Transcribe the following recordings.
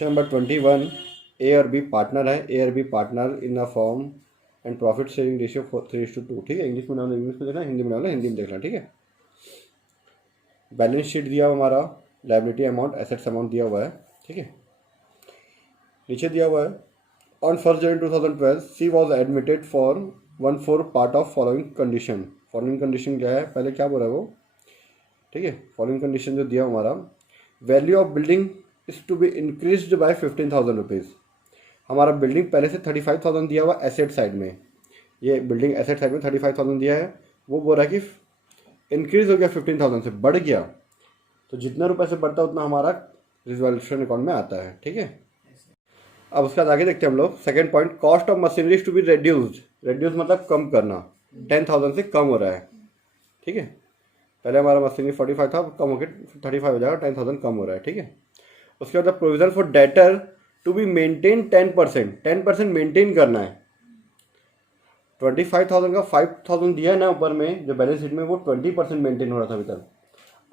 Question number 21, ए और B partner है, A और B partner in a firm and profit sharing ratio 3:2। ठीक है, इंग्लिश में डालना इंग्लिश में देखना, हिंदी में डालना हिंदी में देखना। ठीक है, बैलेंस शीट दिया हुआ हमारा, लायबिलिटी अमाउंट, एसेट्स अमाउंट दिया हुआ है। ठीक है, नीचे दिया हुआ है on 1 January 2012 C was admitted for 1/4 part of following condition. Following condition क्या है, पहले क्या बोला है वो। ठीक है, फॉलोइंग कंडीशन जो दिया हमारा, value of building is to be increased by 15,000 rupees. हमारा बिल्डिंग पहले से 35,000 दिया हुआ एसेट साइड में, ये बिल्डिंग एसेट साइड में 35,000 दिया है, वो बोल रहा है कि इंक्रीज हो गया 15,000 से, बढ़ गया। तो जितना रुपये से बढ़ता है उतना हमारा रिजोल्यूशन अकाउंट में आता है। ठीक है, अब उसके बाद आगे देखते हैं हम लोग। Second point, cost of machinery to be reduced. Reduce मतलब कम करना, 10,000 से कम हो रहा है। ठीक है, पहले हमारा मशीनरी 45 था, कम होकर 35 हो जाएगा, 10,000 कम हो रहा है। ठीक है, उसके बाद provision for debtor to be maintain 10% maintain करना है। 25,000 का 5,000 दिया है ना ऊपर में जो बैलेंस शीट में, वो 20% मेंटेन हो रहा था अभी तक,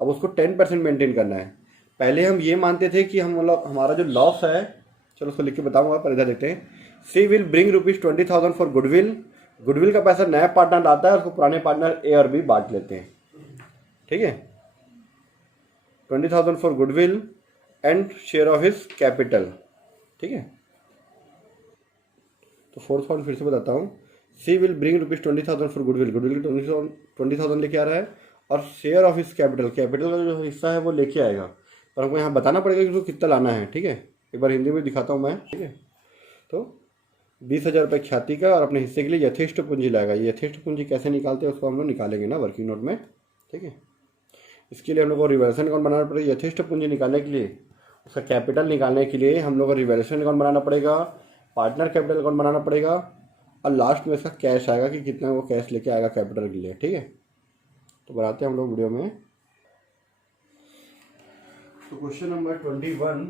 अब उसको 10% मेंटेन करना है। पहले हम ये मानते थे कि हम मतलब हमारा जो लॉस है, चलो उसको लिख के बताऊंगा, पर इधर देखते हैं। C will bring ₹20,000 for goodwill. Goodwill का पैसा नया पार्टनर आता है, उसको पुराने पार्टनर ए और बी बांट लेते हैं। ठीक है, 20,000 for goodwill and share of his capital. ठीक है, तो फोर्थ पॉइंट फिर से बताता हूँ। C will bring ₹20,000 for goodwill. Goodwill 20,000 लेके आ रहा है, और share of his capital, capital का जो हिस्सा है वो लेके आएगा, पर हमको यहाँ बताना पड़ेगा कि उसको कितना लाना है। ठीक है, एक बार हिंदी में दिखाता हूँ मैं। ठीक है, तो 20,000 रुपये ख्याति का, और अपने हिस्से के लिए यथेष्ट पूंजी लाएगा। ये यथेष्ट पूंजी कैसे निकालते हैं उसको हम लोग निकालेंगे ना वर्किंग नोट में। ठीक है, इसके लिए हम लोग को रिवैल्यूएशन अकाउंट बनाना पड़ेगा। यथेष्ट पूंजी निकालने के लिए, उसका कैपिटल निकालने के लिए हम लोग को रिवैल्यूएशन अकाउंट बनाना पड़ेगा, पार्टनर कैपिटल अकाउंट बनाना पड़ेगा, और लास्ट में इसका कैश आएगा कि कितना वो कैश लेके आएगा कैपिटल के लिए। ठीक है, तो बनाते हैं हम लोग वीडियो में। तो क्वेश्चन नंबर 21,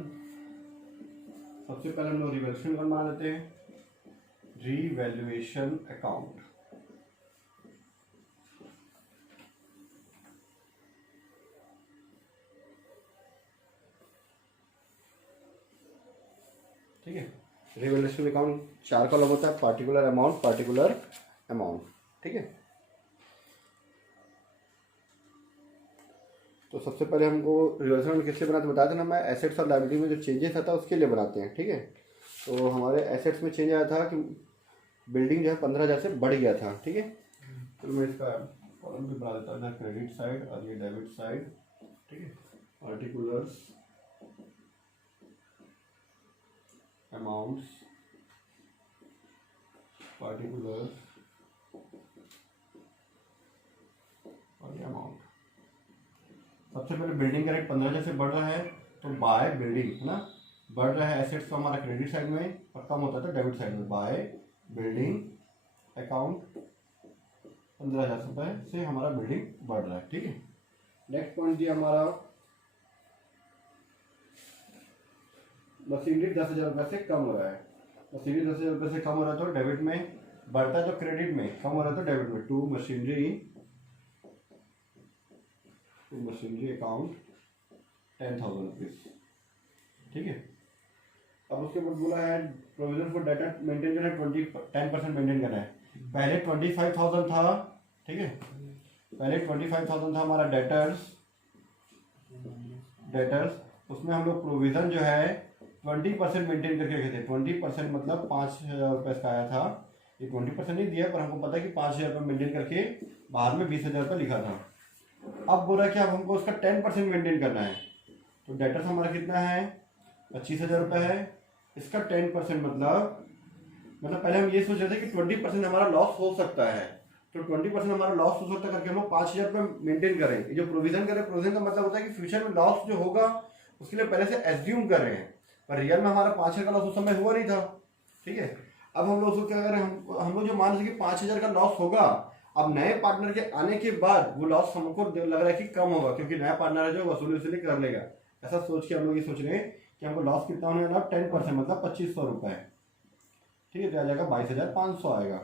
सबसे पहले हम लोग रिवैल्यूएशन अकाउंट बना लेते हैं। रिवैल्यूएशन अकाउंट, ठीक है, रिवैल्यूएशन अकाउंट 4 कॉलम होता है, पार्टिकुलर अमाउंट, पार्टिकुलर अमाउंट। ठीक है, तो सबसे पहले हमको रिवैल्यूएशन अकाउंट किससे बनाते बताया था ना मैं, एसेट्स और लायबिलिटी में जो चेंजेस आता है उसके लिए बनाते हैं। ठीक है, तो हमारे एसेट्स में चेंज आया था कि बिल्डिंग जो है 15,000 से बढ़ गया था। ठीक है, तो मैं इसका कॉलम भी बना देता हूँ, इधर क्रेडिट साइड और ये डेबिट साइड। ठीक है, पार्टिकुलर्स अमाउंट्स, पार्टिकुलर्स और ये अमाउंट। सबसे पहले बिल्डिंग का रेट 15,000 से बढ़ रहा है, तो बाय बिल्डिंग है ना, बढ़ रहा है एसेट्स तो हमारा क्रेडिट साइड में, और कम होता है तो डेबिट साइड में। बाय बिल्डिंग अकाउंट 15,000 रुपये से हमारा बिल्डिंग बढ़ रहा है। ठीक है, नेक्स्ट पॉइंट दिया हमारा, मशीनरी 10,000 रुपये से कम हो रहा है। मशीनरी 10,000 रुपये से कम हो रहा है तो डेबिट में, बढ़ता है तो क्रेडिट में, कम हो रहा है तो डेबिट में। To machinery account 10,000 rupees. ठीक है, अब उसके बाद बोला है प्रोविजन फॉर डेटा मेंटेन करना है, 10% मेंटेन करना है। पहले 25,000 था। ठीक है, पहले 25,000 था हमारा डेटर्स, उसमें हम लोग प्रोविजन जो है 20% मेंटेन करके रखे थे। 20% मतलब 5,000 रुपये का आया था, ये 20% नहीं दिया, पर हमको पता है कि 5,000 रुपये मेंटेन करके बाहर में 20,000 रुपये लिखा था। अब बोला कि अब हमको उसका 10% मेंटेन करना है, तो डेटर्स हमारा कितना है, 25,000 रुपये है। इसका 10% मतलब पहले हम ये सोच रहे थे कि 20% हमारा लॉस हो सकता है, तो 20% हमारा लॉस हो सकता है करके हम लोग 5,000 रुपये मेंटेन करें। ये जो प्रोविजन करें, प्रोविजन का मतलब होता है कि फ्यूचर में लॉस जो होगा उसके लिए पहले से एज्यूम कर रहे हैं, पर रियल में हमारा 5,000 का लॉस उस समय हुआ नहीं था। ठीक है, अब हम लोग उसको क्या करें, हम लोग जो मान रहे कि 5,000 का लॉस होगा, अब नए पार्टनर के आने के बाद वो लॉस हमको लग रहा है कि कम होगा, क्योंकि नया पार्टनर है जो वसूली कर लेगा। ऐसा सोच के हम लोग ये सोच रहे हैं कि हमको लॉस कितना होने वाला, 10% मतलब 2,500 रुपये। ठीक है, तो आ जाएगा 22,500 आएगा।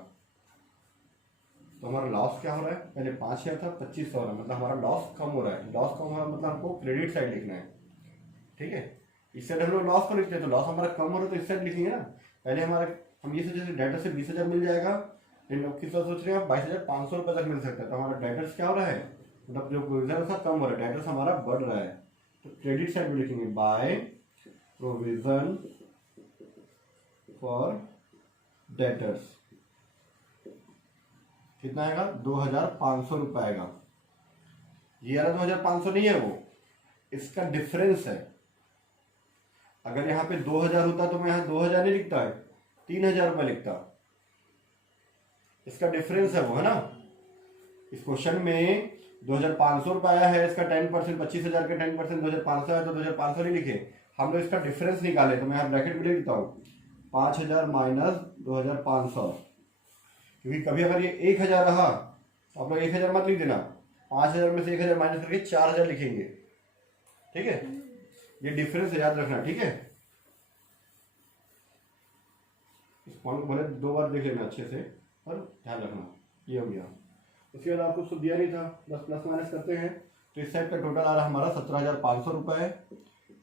तो हमारा लॉस क्या हो रहा है, पहले 5,000 था, 2,500 हो रहा है, मतलब हमारा लॉस कम हो रहा है। लॉस कम हो रहा है मतलब हमको क्रेडिट साइड लिखना है। ठीक है, इस साइड हम लोग लॉस को लिखते हैं, तो लॉस हमारा कम हो रहा है तो इस साइड लिखेंगे ना। पहले हमारा हम ये सोचे डेटर से 20,000 मिल जाएगा, लेकिन अब कितना सोच रहे हैं 22,500 रुपये तक मिल सकता है। तो हमारा डेटर्स क्या हो रहा है, मतलब जो प्रोविजन है कम हो रहा है, डेटर्स हमारा बढ़ रहा है। तो क्रेडिट साइड में लिखेंगे बाय प्रोविजन फॉर डेटर्स, कितना आएगा 2,500 रुपये आएगा। ये वाला 2,500 नहीं है, वो इसका डिफरेंस है। अगर यहाँ पे 2,000 होता तो मैं यहाँ 2,000 नहीं लिखता है, 3,000 रुपये लिखता। इसका डिफरेंस है वो, है ना। इस क्वेश्चन में 2,500 रुपये आया है, इसका 10%, 25,000 का 10% 2,500 है, तो 2,500 नहीं लिखे हम लोग, इसका डिफरेंस निकाले। तो मैं यहाँ ब्रैकेट में लिख देता हूँ 5,000 माइनस 2,500, क्योंकि कभी अगर ये 1,000 रहा तो आप लोग 1,000 मत लिख देना, 5,000 में से 1,000 माइनस करके 4,000 लिखेंगे, ठीक है। ये डिफरेंस याद रखना, ठीक है। इस पॉइंट को भले 2 बार देख लेना अच्छे से, पर ध्यान रखना। ये हो गया। उसके बाद आपको कुछ दिया नहीं था, बस प्लस माइनस करते हैं। तो इस साइड का टोटल आ रहा है हमारा 17,500 रुपये,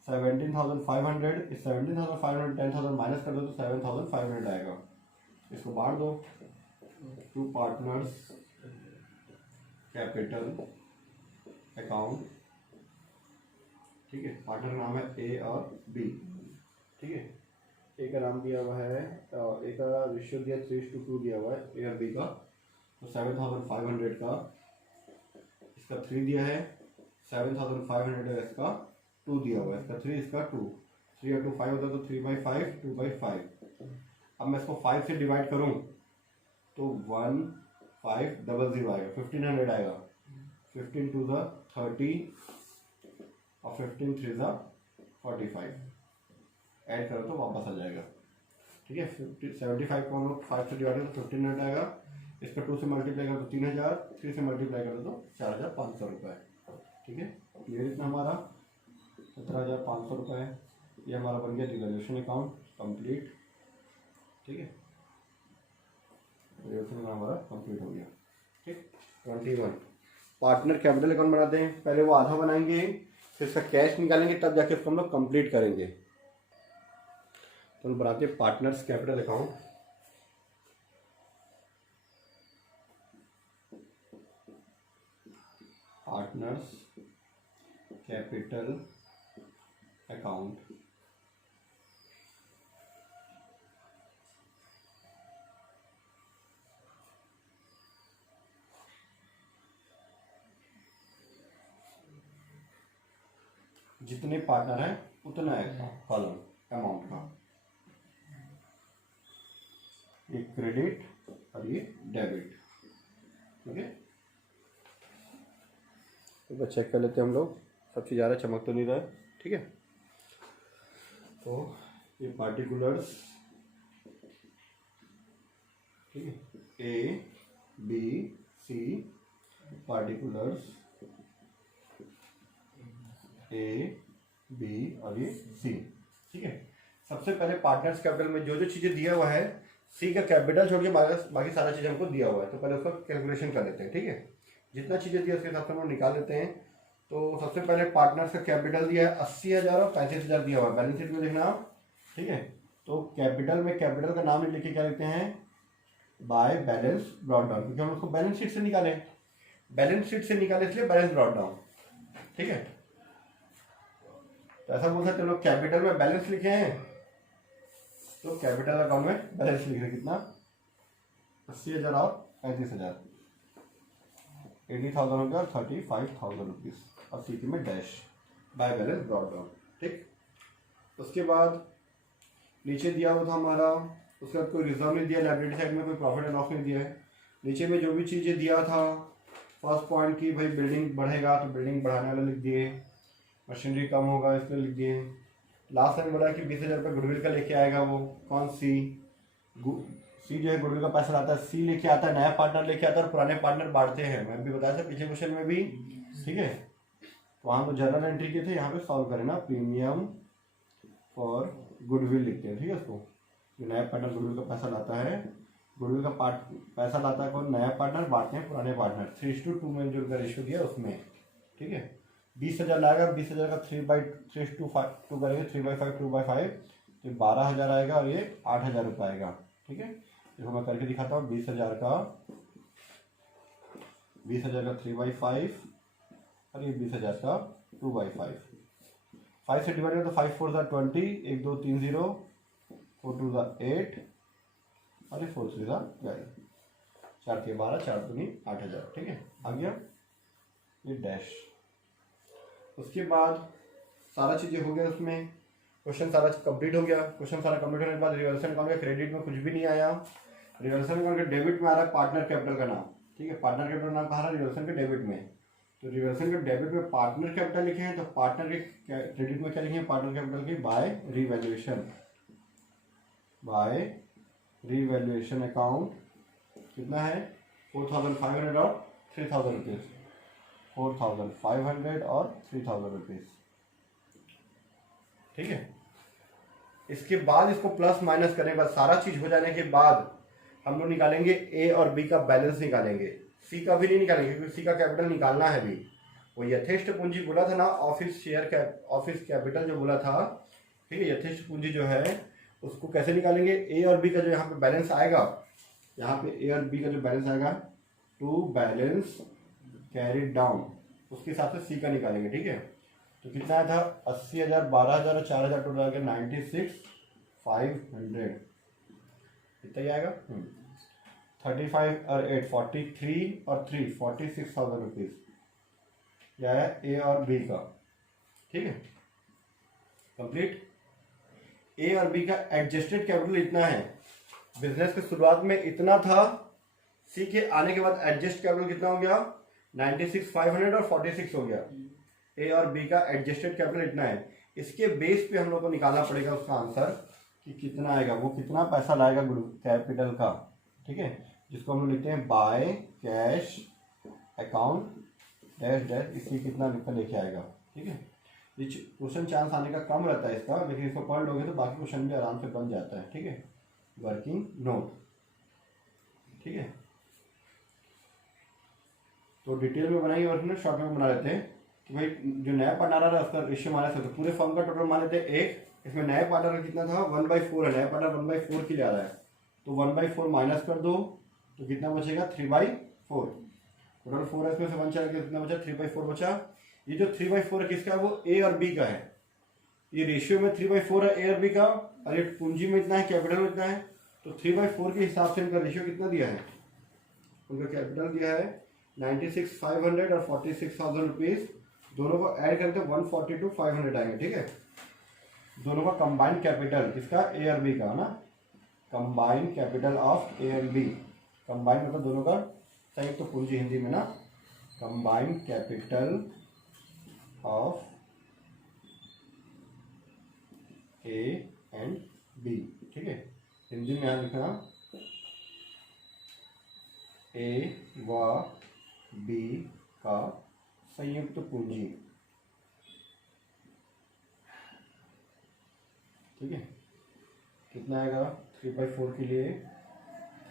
17,500। इस 17,500 10,000 माइनस कर दो तो 7,500 आएगा। इसको बांट दो, टू पार्टनर्स कैपिटल अकाउंट, ठीक है। पार्टनर का नाम है ए और बी, ठीक है। ए का नाम दिया हुआ है, ए का रेशियो दिया 3:2 दिया हुआ है ए और बी का। तो 7,500 का इसका 3 दिया है, 7,500 है, इसका 2 दिया हुआ है, इसका 3, इसका 2, 3 और 2 5 होता है, तो 3/5 2/5। अब मैं इसको 5 से डिवाइड करूं तो 1,500 आएगा, 1,500 आएगा। 15 2 30 और 15 3 45, ऐड करो तो वापस आ जाएगा, ठीक है। 75 को हम लोग 5 से डिवाइड करें तो 1,500 आएगा। इसका 2 से मल्टीप्लाई करो तो 3,000, 3 से मल्टीप्लाई करो तो 4,500 रुपये, ठीक है। क्लियर इतना हमारा 17,500 रुपये। ये हमारा बन गया रिवैल्यूएशन अकाउंट कंप्लीट, ठीक है। रिवैल्यूएशन हमारा कंप्लीट हो गया, ठीक। 21 पार्टनर कैपिटल अकाउंट बनाते हैं। पहले वो आधा बनाएंगे, फिर इसका कैश निकालेंगे, तब जाके उसको हम लोग कंप्लीट करेंगे। तो हम बनाते हैं partners capital account. Partners capital account, जितने पार्टनर हैं उतना है कॉलम अमाउंट का, ये क्रेडिट और ये डेबिट, ठीक है। तो बस चेक कर लेते हैं हम लोग, सब चीज़ ज़्यादा चमक तो नहीं रहा है, ठीक है। तो ये पार्टिकुलर्स, ठीक है, A B C, particulars A B और ये सी, ठीक है। सबसे पहले पार्टनर्स कैपिटल में जो जो चीज़ें दिया हुआ है, सी का कैपिटल छोड़ के बाकी सारा चीज़ हमको दिया हुआ है, तो पहले उसका कैलकुलेशन कर लेते हैं, ठीक है। जितना चीज़ें दिया उसके हिसाब से हम लोग निकाल लेते हैं। तो सबसे पहले पार्टनर्स का कैपिटल दिया है 80,000 और 35,000 दिया हुआ है, बैलेंस शीट में देखना आप, ठीक है। तो कैपिटल में कैपिटल का नाम लिख के क्या लिखते हैं, बाय बैलेंस ब्रॉट डाउन, क्योंकि हम उसको बैलेंस शीट से निकाले, बैलेंस शीट से निकाले इसलिए बैलेंस ब्रॉट डाउन, ठीक है। तो ऐसा बोल सकते हैं लोग कैपिटल में बैलेंस लिखे हैं, तो कैपिटल अकाउंट में बैलेंस लिख रहे कितना 80,000 और 35,000, 80,000 हो गया और 35,000 रुपीज़, और सी में dash by balance brought down, ठीक। उसके बाद नीचे दिया हुआ था हमारा, उसके बाद कोई रिजर्व नहीं दिया, लाइब्रेरी साइड में कोई प्रॉफिट एंड लॉस नहीं दिया है। नीचे में जो भी चीज़ें दिया था, फर्स्ट पॉइंट की भाई बिल्डिंग बढ़ेगा तो बिल्डिंग बढ़ाने वाला लिख दिए, मशीनरी कम होगा इसलिए लिख दिए। लास्ट टाइम बोला कि 20,000 रुपये गुडविल का लेके आएगा, वो कौन सी जो है गुडविल का पैसा आता है, सी लेके आता है, नया पार्टनर लेके आता है और पुराने पार्टनर बांटते हैं। मैं भी बताया था पिछले क्वेश्चन में भी, ठीक है। तो वहाँ तो जर्नल एंट्री के थे, यहाँ पे सॉल्व करें ना, प्रीमियम फॉर गुडविल लिखते हैं, ठीक है। उसको नया पार्टनर गुडविल का पैसा लाता है, गुडविल का पैसा लाता है कौन, नया पार्टनर, बांटते हैं पुराने पार्टनर, 3:2 में जो उनका रेशियो दिया उसमें, ठीक है। 20,000 लाएगा, 20,000 का 3/2 करेंगे, 3/5 2/5 तो 12,000 आएगा और ये 8,000 रुपये आएगा। ठीक है, देखो मैं करके दिखाता हूँ। 20,000 का 3/5 और ये 20,000 का 2/5, 5 से डिवाइड करें तो 5 4 20, 1 2 3 0, 4 2 8 और ये 4 3 12, 4 के 12, 4 दूनी 8,000। ठीक है, आ गया ये डैश। उसके बाद सारा चीज़ें हो गया, उसमें क्वेश्चन सारा कंप्लीट हो गया। क्वेश्चन सारा कंप्लीट होने के बाद रिवर्सल अकाउंट का क्रेडिट में कुछ भी नहीं आया, रिवर्सल अकाउंट के डेबिट में आ रहा है पार्टनर कैपिटल का नाम। ठीक है, पार्टनर कैपिटल नाम कहा रहा है रिवर्सल के डेबिट में, तो रिवर्सल के डेबिट में पार्टनर कैपिटल लिखे हैं, तो पार्टनर के क्रेडिट में क्या लिखे हैं, पार्टनर कैपिटल की बाय रिवैल्यूएशन अकाउंट कितना है 4,500 और 3,000 रुपीज़, 4,500 और 3,000 रुपीज़। ठीक है, इसके बाद इसको प्लस माइनस करने के बाद सारा चीज हो जाने के बाद हम लोग निकालेंगे ए और बी का बैलेंस निकालेंगे। सी का भी नहीं निकालेंगे क्योंकि सी का कैपिटल निकालना है भी। वो यथेष्ट पूंजी बोला था ना, ऑफिस कैपिटल जो बोला था। ठीक है, यथेष्ट पूंजी जो है उसको कैसे निकालेंगे, ए और बी का जो यहाँ पे बैलेंस आएगा, यहाँ पे ए और बी का जो बैलेंस आएगा टू बैलेंस कैरिड डाउन, उसके हिसाब से सी का निकालेंगे। ठीक है, तो कितना आया था 80,000, 12,000 और 4,000 टोटल आ गया 96,500। कितना ही आएगा 35 और 8 43 और 3 46,000 रुपीज़। यह है ए और बी का। ठीक है, कंप्लीट। ए और बी का एडजस्टेड कैपिटल इतना है, बिजनेस की शुरुआत में इतना था, सी के आने के बाद एडजस्ट कैपिटल कितना हो गया 96,500 और 46 हो गया। ए और बी का एडजस्टेड कैपिटल इतना है, इसके बेस पे हम लोग को निकालना पड़ेगा उसका आंसर कि कितना आएगा, वो कितना पैसा लाएगा ग्रुप कैपिटल का। ठीक है, जिसको हम लोग लिखते हैं by cash account dash dash, इसलिए कितना रुपये लेके आएगा। ठीक है, ये क्वेश्चन चांस आने का कम रहता है इसका, लेकिन इसको पढ़ लोगे तो बाकी क्वेश्चन भी आराम से बन जाता है। ठीक है, वर्किंग नोट। ठीक है, तो डिटेल में बनाइए और शॉर्ट में बना लेते हैं कि भाई जो नया पार्टनर आ रहा है उसका रेशियो मान सकते, पूरे फर्म का टोटल मान लेते हैं 1, इसमें नया पार्टनर कितना था 1/4 है, नया पार्टनर 1/4 के लिए आ रहा है, तो 1/4 माइनस कर दो तो कितना बचेगा 3/4, टोटल 4 है, इसमें से 1 चला गया, कितना बचा 3/4 बचा। ये जो 3/4 है किसका है, वो ए और बी का है। ये रेशियो में 3/4 है ए और बी का, और ये पूंजी में इतना है, कैपिटल में इतना है, तो 3/4 के हिसाब से इनका रेशियो कितना दिया है, उनका कैपिटल दिया है 96,500 और 46,000 रुपीज़, दोनों को ऐड करके 142,500 आएंगे। ठीक है, दोनों का कंबाइंड कैपिटल किसका, ए और बी का ना, combined capital of A and B, combined मतलब दोनों का संयुक्त तो पूंजी हिंदी में ना, combined capital of A and B. ठीक है, हिंदी में यहाँ लिखना ए व बी का संयुक्त पूंजी। ठीक है, कितना आएगा 3/4 के लिए,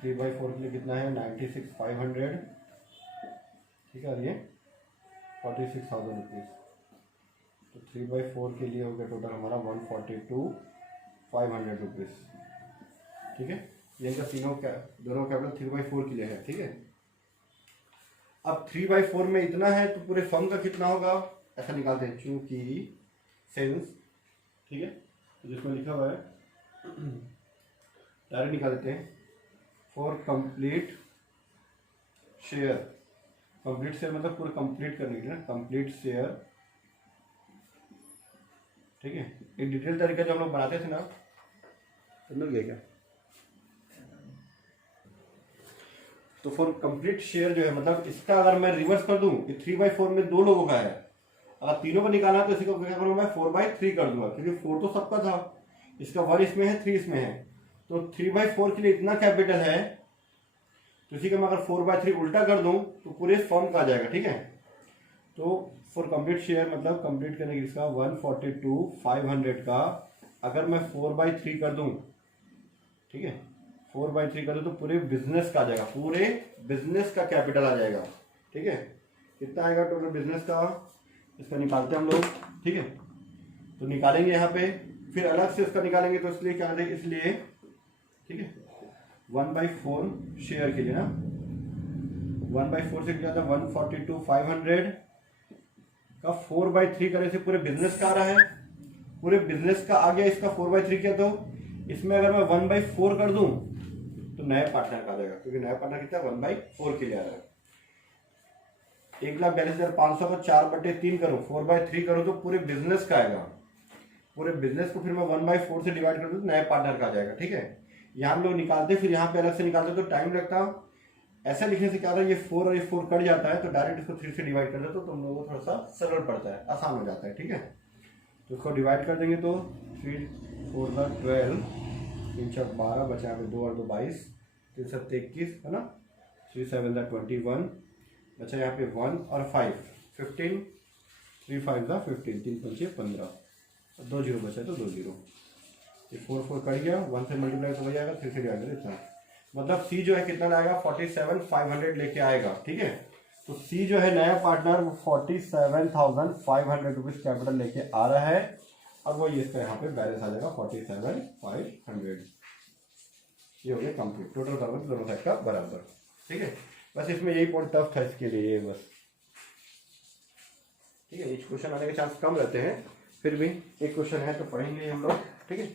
3/4 के लिए कितना है 96,500। ठीक है, और ये 46,000 रुपीज़, तो 3/4 के लिए हो गया टोटल हमारा 142,500 रुपीज़। ठीक है, ये इनका तीनों दोनों कैपिटल 3/4 के लिए है। ठीक है, अब 3/4 में इतना है तो पूरे फर्म का कितना होगा ऐसा निकालते हैं, चूंकि सेंस। ठीक है, तो जिसमें लिखा हुआ है डायरेक्ट निकाल देते हैं, for complete share, complete share मतलब पूरे कंप्लीट करने के लिए, कंप्लीट शेयर। ठीक है, एक डिटेल तरीका जो हम लोग बनाते थे ना, समझ गए क्या, तो फॉर कंप्लीट शेयर जो है मतलब इसका अगर मैं रिवर्स कर दूं, ये 3/4 में 2 लोगों का है, अगर तीनों को निकालना तो इसी को क्या करूँगा मैं 4/3 कर दूंगा, क्योंकि 4 तो सबका था, इसका 1 इसमें है 3 इसमें है, तो 3/4 के लिए इतना कैपिटल है, तो इसी का मैं अगर 4/3 उल्टा कर दूं तो पूरे फर्म का आ जाएगा। ठीक है, तो फॉर कंप्लीट शेयर मतलब कंप्लीट करने की इसका 142,500 का अगर मैं 4/3 कर दूं, ठीक है 4/3 कर दूं तो पूरे बिजनेस का आ जाएगा, पूरे बिजनेस का कैपिटल आ जाएगा। ठीक है, कितना आएगा टोटल बिजनेस का, इसका निकालते हैं हम लोग, ठीक है। तो निकालेंगे यहाँ पे, फिर अलग से इसका निकालेंगे, तो इसलिए क्या करें, इसलिए ठीक है 1/4 शेयर के लिए ना, 1/4 से क्या था 142,500 का 4/3 करने से पूरे बिजनेस का आ रहा है, पूरे बिजनेस का आ गया। इसका 4/3 किया, तो इसमें अगर मैं 1/4 कर दूं तो नए पार्टनर का आ जाएगा, क्योंकि नया पार्टनर कितना 1/4 के लिए आ रहा है। 1,42,500 को 4/3 करो, 4/3 करो तो पूरे बिजनेस का आएगा। पूरे बिजनेस को फिर मैं 1/4 से डिवाइड कर दूं तो नए पार्टनर का आ जाएगा, ठीक है। यहाँ हम लोग निकालते, फिर यहाँ पे अलग से निकालते तो टाइम लगता। ऐसा लिखने से क्या होता है, ये 4 और ये 4 कट जाता है, तो डायरेक्ट इसको 3 से डिवाइड कर दो तो तुम लोगों को थोड़ा सा सरल पड़ता है, आसान हो जाता है, ठीक है। तो इसको डिवाइड कर देंगे तो 3 4 12, 3 4 12, बचा यहाँ पे 2 और 2 22, 3 7 21 है ना, 3 7 21, बचा यहाँ पे 1 और 5 15, 3 5 15, 3 5 15, 2 0 बचा तो 2 0। ये 4 4 कट गया, 1 से मल्टीप्लाई तो हो जाएगा, 3 से डिवाइड इतना, मतलब सी जो है कितना लाएगा 47,500 लेके आएगा, ठीक है। तो सी जो है नया पार्टनर वो 47,500 रुपीज कैपिटल लेके आ रहा है, और वो ये इसका यहाँ पे बैलेंस आ जाएगा 47,500। ये हो गया कंप्लीट, टोटल करना दोनों साइड का बराबर, ठीक है। बस इसमें यही पॉइंट टफ था इसके लिए बस, ठीक है। इस क्वेश्चन आने के चांस कम रहते हैं, फिर भी एक क्वेश्चन है तो पढ़ेंगे हम लोग, ठीक है।